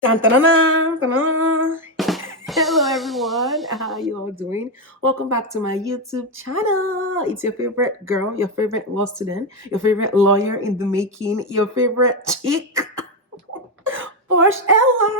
Dun, dun, dun, dun, dun, dun. Hello everyone, how are you all doing? Welcome back to my YouTube channel. It's your favorite girl, your favorite law student, your favorite lawyer in the making, your favorite chick, Porch Ella.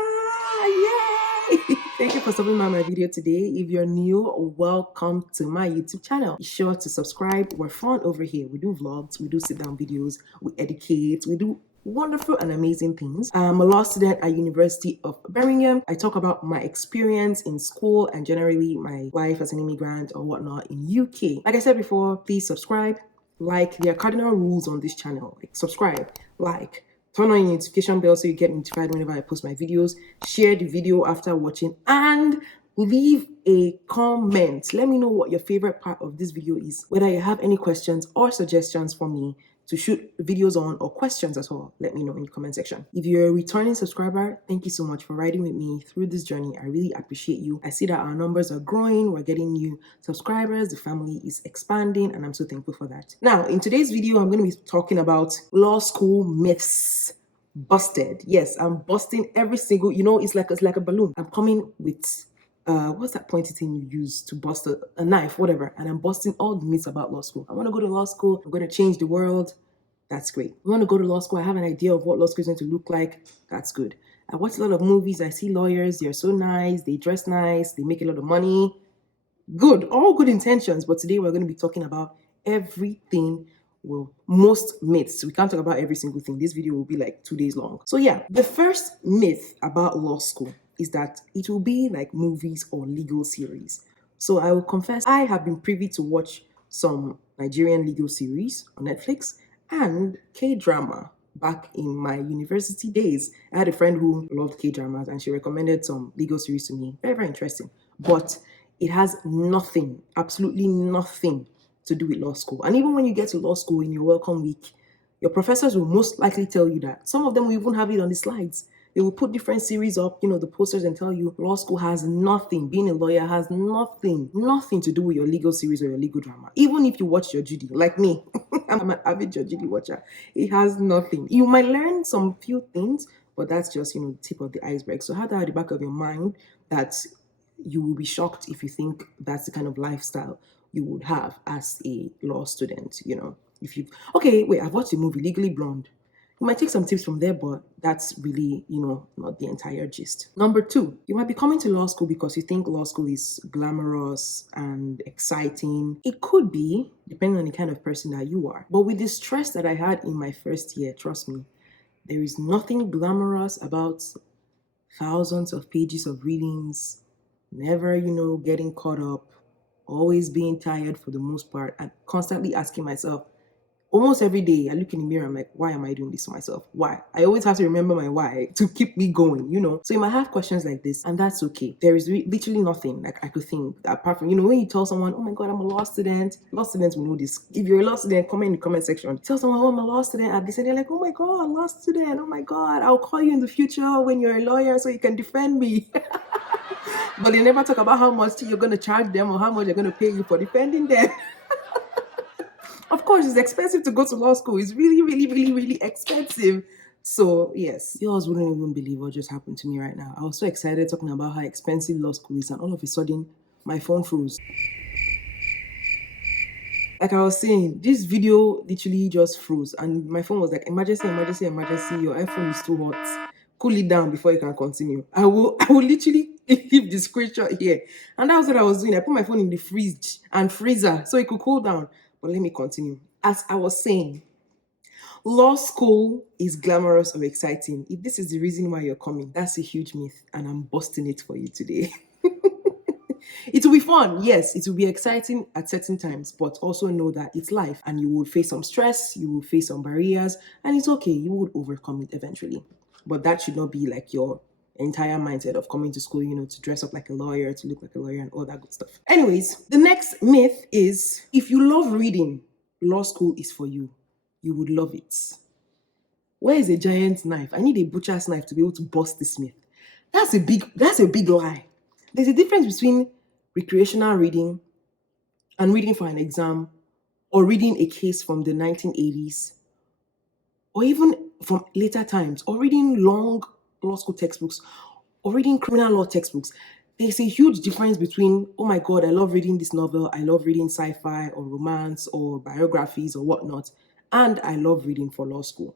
Yay! Thank you for stopping by my video today. If you're new, welcome to my YouTube channel. Be sure to subscribe. We're fun over here. We do vlogs, we do sit down videos, we educate, we do wonderful and amazing things. I'm a law student at University of Birmingham. I talk about my experience in school and generally my life as an immigrant or whatnot in UK. Like I said before, please subscribe, like. There are cardinal rules on this channel. Like subscribe, like, turn on your notification bell so you get notified whenever I post my videos, share the video after watching, and leave a comment. Let me know what your favorite part of this video is, whether you have any questions or suggestions for me to shoot videos on or questions as well. Let me know in the comment section. If you're a returning subscriber, thank you so much for riding with me through this journey. I really appreciate you. I see that our numbers are growing. We're getting new subscribers. The family is expanding and I'm so thankful for that. Now, in today's video, I'm going to be talking about law school myths. Busted. Yes, I'm busting every single, it's like a balloon. I'm coming with what's that pointy thing you use to bust a knife, whatever, and I'm busting all the myths about law school. I want to go to law school. I'm going to change the world. That's great. I want to go to law school. I have an idea of what law school is going to look like. That's good. I watch a lot of movies. I see lawyers. They're so nice. They dress nice. They make a lot of money. Good. All good intentions. But today we're going to be talking about everything. Well, most myths. We can't talk about every single thing. This video will be like 2 days long. So yeah, the first myth about law school is that it will be like movies or legal series. So I will confess, I have been privy to watch some Nigerian legal series on Netflix and K-drama back in my university days. I had a friend who loved K-dramas and she recommended some legal series to me. Very, very interesting. But it has nothing, absolutely nothing to do with law school. And even when you get to law school in your welcome week, your professors will most likely tell you that. Some of them will even have it on the slides. They will put different series up, the posters, and tell you law school has nothing. Being a lawyer has nothing to do with your legal series or your legal drama. Even if you watch your Judy, like me, I'm an avid Judy watcher. It has nothing. You might learn some few things, but that's just, the tip of the iceberg. So have that at the back of your mind that you will be shocked if you think that's the kind of lifestyle you would have as a law student, If you okay, wait, I've watched the movie Legally Blonde. You might take some tips from there, but that's really, not the entire gist. Number two, you might be coming to law school because you think law school is glamorous and exciting. It could be, depending on the kind of person that you are. But with the stress that I had in my first year, trust me, there is nothing glamorous about thousands of pages of readings, never, getting caught up, always being tired for the most part, and constantly asking myself, almost every day I look in the mirror, I'm like, why am I doing this to myself? Why? I always have to remember my why to keep me going, So you might have questions like this, and that's okay. There is literally nothing like I could think apart from, when you tell someone, oh my God, I'm a law student. Law students will know this. If you're a law student, comment in the comment section. Tell someone, oh, I'm a law student at this, and they're like, oh my God, law student. Oh my God, I'll call you in the future when you're a lawyer so you can defend me. But they never talk about how much you're going to charge them or how much they're going to pay you for defending them. Of course, it's expensive to go to law school. It's really, really, really, really expensive. So yes, you all wouldn't even believe what just happened to me right now. I was so excited talking about how expensive law school is, and all of a sudden, my phone froze. Like I was saying, this video literally just froze, and my phone was like, emergency, emergency, emergency, your iPhone is too hot. Cool it down before you can continue. I will literally leave the screenshot here. And that was what I was doing. I put my phone in the fridge and freezer so it could cool down. But let me continue. As I was saying, law school is glamorous or exciting. If this is the reason why you're coming, that's a huge myth, and I'm busting it for you today. It will be fun, yes, it will be exciting at certain times, but also know that it's life and you will face some stress, you will face some barriers, and it's okay, you will overcome it eventually. But that should not be like your entire mindset of coming to school, to dress up like a lawyer, to look like a lawyer, and all that good stuff. Anyways, the next myth is if you love reading, law school is for you. You would love it. Where is a giant knife? I need a butcher's knife to be able to bust this myth. That's a big lie. There's a difference between recreational reading and reading for an exam, or reading a case from the 1980s, or even from later times, or reading long law school textbooks or reading criminal law textbooks, there's a huge difference between, oh my God, I love reading this novel, I love reading sci-fi or romance or biographies or whatnot, and I love reading for law school.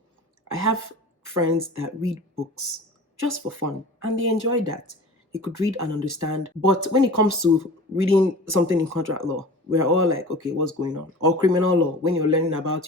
I have friends that read books just for fun and they enjoy that. They could read and understand. But when it comes to reading something in contract law, we're all like, okay, what's going on? Or criminal law, when you're learning about,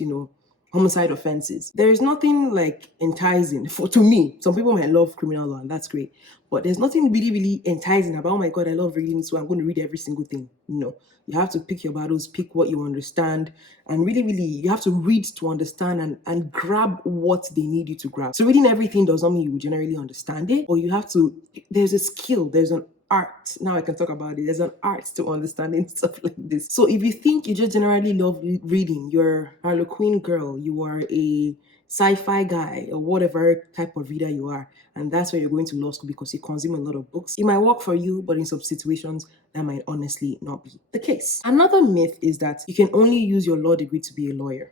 homicide offenses. There is nothing like enticing to me. Some people might love criminal law and that's great, but there's nothing really, really enticing about, oh my God, I love reading, so I'm going to read every single thing. No, you have to pick your battles, pick what you understand, and really, really, you have to read to understand and grab what they need you to grab. So reading everything does not mean you will generally understand it, or you have to, there's a skill, there's an art. Now I can talk about it. There's an art to understanding stuff like this. So if you think you just generally love reading, you're a Harlequin girl, you are a sci-fi guy, or whatever type of reader you are, and that's why you're going to law school because you consume a lot of books, it might work for you, but in some situations that might honestly not be the case. Another myth is that you can only use your law degree to be a lawyer.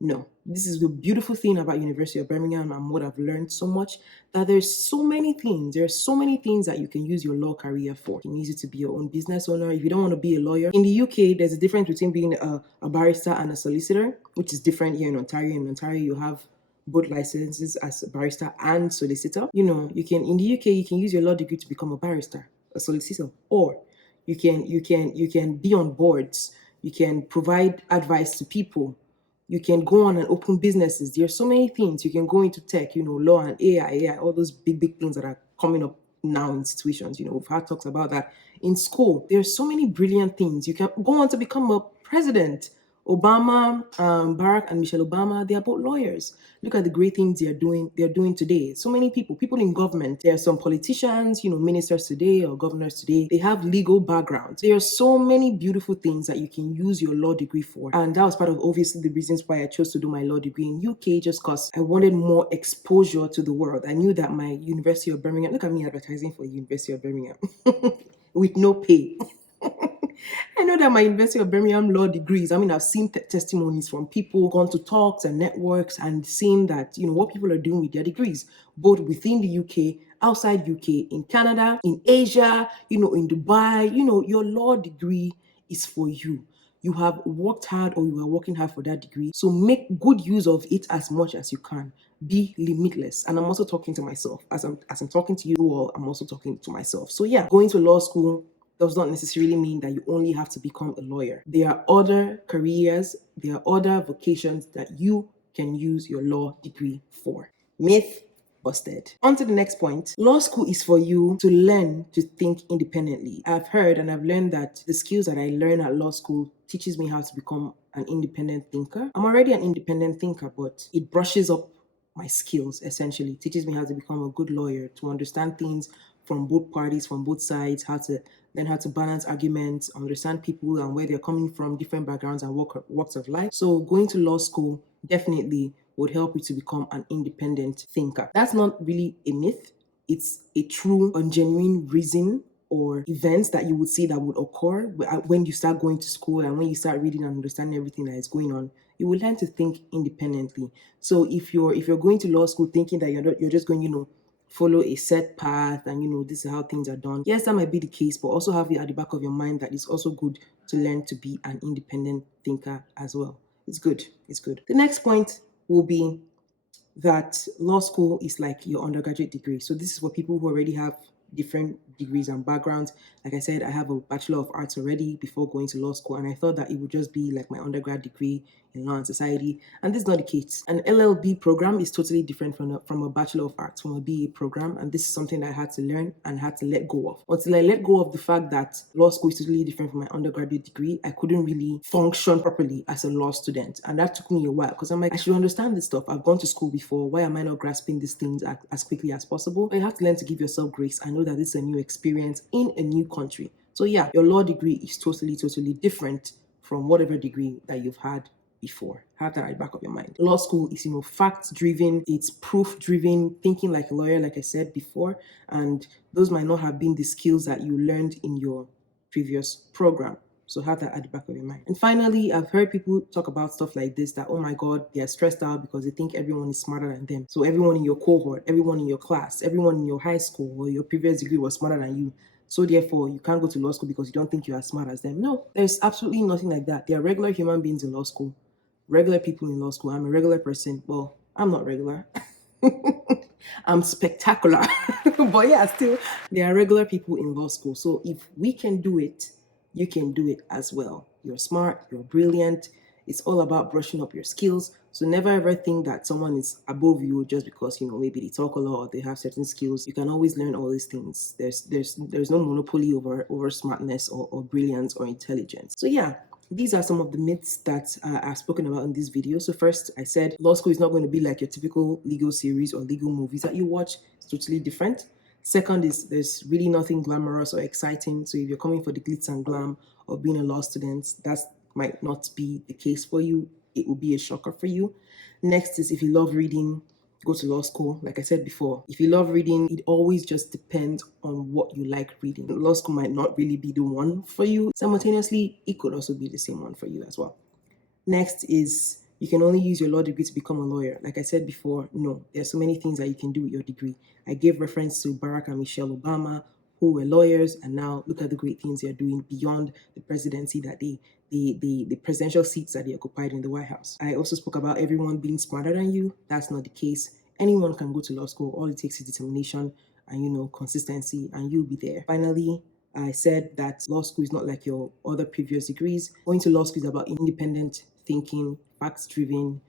No, this is the beautiful thing about University of Birmingham and what I've learned so much, that there's so many things. There's so many things that you can use your law career for. You can use it to be your own business owner. If you don't want to be a lawyer, in the UK, there's a difference between being a barrister and a solicitor, which is different here in Ontario. In Ontario, you have both licenses as a barrister and solicitor. You can, in the UK, you can use your law degree to become a barrister, a solicitor, or you can be on boards. You can provide advice to people. You can go on and open businesses. There are so many things. You can go into tech, law and AI, all those big, big things that are coming up now in situations. We've had talks about that in school. There are so many brilliant things. You can go on to become a president. Obama, Barack and Michelle Obama, they are both lawyers. Look at the great things they're doing today. So many people in government. There are some politicians, ministers today or governors today. They have legal backgrounds. There are so many beautiful things that you can use your law degree for. And that was part of obviously the reasons why I chose to do my law degree in UK, just because I wanted more exposure to the world. I knew that my University of Birmingham, look at me advertising for University of Birmingham with no pay. I know that my University of Birmingham law degrees, I've seen testimonies from people, gone to talks and networks and seen that, what people are doing with their degrees, both within the UK, outside UK, in Canada, in Asia, in Dubai. Your law degree is for you. You have worked hard or you are working hard for that degree. So make good use of it as much as you can. Be limitless. And I'm also talking to myself. As I'm talking to you all, I'm also talking to myself. So yeah, going to law school does not necessarily mean that you only have to become a lawyer. There are other careers, there are other vocations that you can use your law degree for. Myth busted. On to the next point. Law school is for you to learn to think independently. I've heard and I've learned that the skills that I learn at law school teaches me how to become an independent thinker. I'm already an independent thinker, but it brushes up my skills, essentially. It teaches me how to become a good lawyer, to understand things from both parties, from both sides, how to balance arguments, understand people and where they're coming from, different backgrounds and walks of life. So going to law school definitely would help you to become an independent thinker. That's not really a myth. It's a true and genuine reason or events that you would see that would occur when you start going to school and when you start reading and understanding everything that is going on. You will learn to think independently. So if you're going to law school thinking that you're just going, follow a set path and this is how things are done, yes, that might be the case, but also have it at the back of your mind that it's also good to learn to be an independent thinker as well. It's good. The next point will be that law school is like your undergraduate degree. So this is for people who already have different degrees and backgrounds. Like I said, I have a Bachelor of Arts already before going to law school, and I thought that it would just be like my undergrad degree in law and society, and this is not the case. An LLB program is totally different from a Bachelor of Arts, from a BA program, and this is something that I had to learn and had to let go of. Until I let go of the fact that law school is totally different from my undergraduate degree, I couldn't really function properly as a law student, and that took me a while because I'm like, I should understand this stuff. I've gone to school before. Why am I not grasping these things as quickly as possible? But you have to learn to give yourself grace. I know that this is a new experience in a new country. So yeah, your law degree is totally different from whatever degree that you've had before. Have that at the back of your mind. Law school is, fact-driven, it's proof-driven, thinking like a lawyer, like I said before, and those might not have been the skills that you learned in your previous program. So have that at the back of your mind. And finally, I've heard people talk about stuff like this, that, oh my God, they're stressed out because they think everyone is smarter than them. So everyone in your cohort, everyone in your class, everyone in your high school or your previous degree was smarter than you. So therefore, you can't go to law school because you don't think you're as smart as them. No, there's absolutely nothing like that. There are regular human beings in law school, regular people in law school. I'm a regular person. Well, I'm not regular. I'm spectacular. But yeah, still, there are regular people in law school. So if we can do it, you can do it as well. You're smart, you're brilliant. It's all about brushing up your skills. So never ever think that someone is above you just because, maybe they talk a lot or they have certain skills. You can always learn all these things. There's no monopoly over smartness or brilliance or intelligence. So yeah, these are some of the myths that I've spoken about in this video. So first, I said law school is not going to be like your typical legal series or legal movies that you watch. It's totally different. Second is there's really nothing glamorous or exciting. So if you're coming for the glitz and glam of being a law student, that might not be the case for you. It will be a shocker for you. Next is if you love reading, go to law school. Like I said before, if you love reading, it always just depends on what you like reading. Law school might not really be the one for you. Simultaneously, it could also be the same one for you as well. Next is you can only use your law degree to become a lawyer. Like I said before, no, there's so many things that you can do with your degree. I gave reference to Barack and Michelle Obama, who were lawyers, and now look at the great things they're doing beyond the presidency that the presidential seats that they occupied in the White House. I also spoke about everyone being smarter than you. That's not the case. Anyone can go to law school. All it takes is determination and consistency, and you'll be there. Finally, I said that law school is not like your other previous degrees. Going to law school is about independent thinking, facts-driven,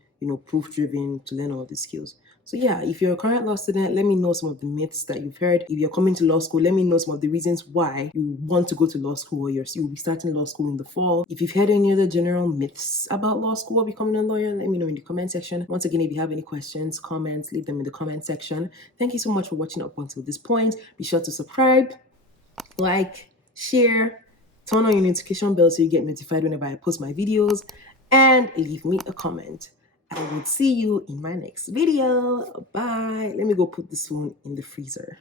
proof-driven to learn all these skills. So yeah, if you're a current law student, let me know some of the myths that you've heard. If you're coming to law school, let me know some of the reasons why you want to go to law school or you'll be starting law school in the fall. If you've heard any other general myths about law school or becoming a lawyer, let me know in the comment section. Once again, if you have any questions, comments, leave them in the comment section. Thank you so much for watching up until this point. Be sure to subscribe, like, share, turn on your notification bell so you get notified whenever I post my videos, and leave me a comment. I will see you in my next video. Bye. Let me go put this phone in the freezer.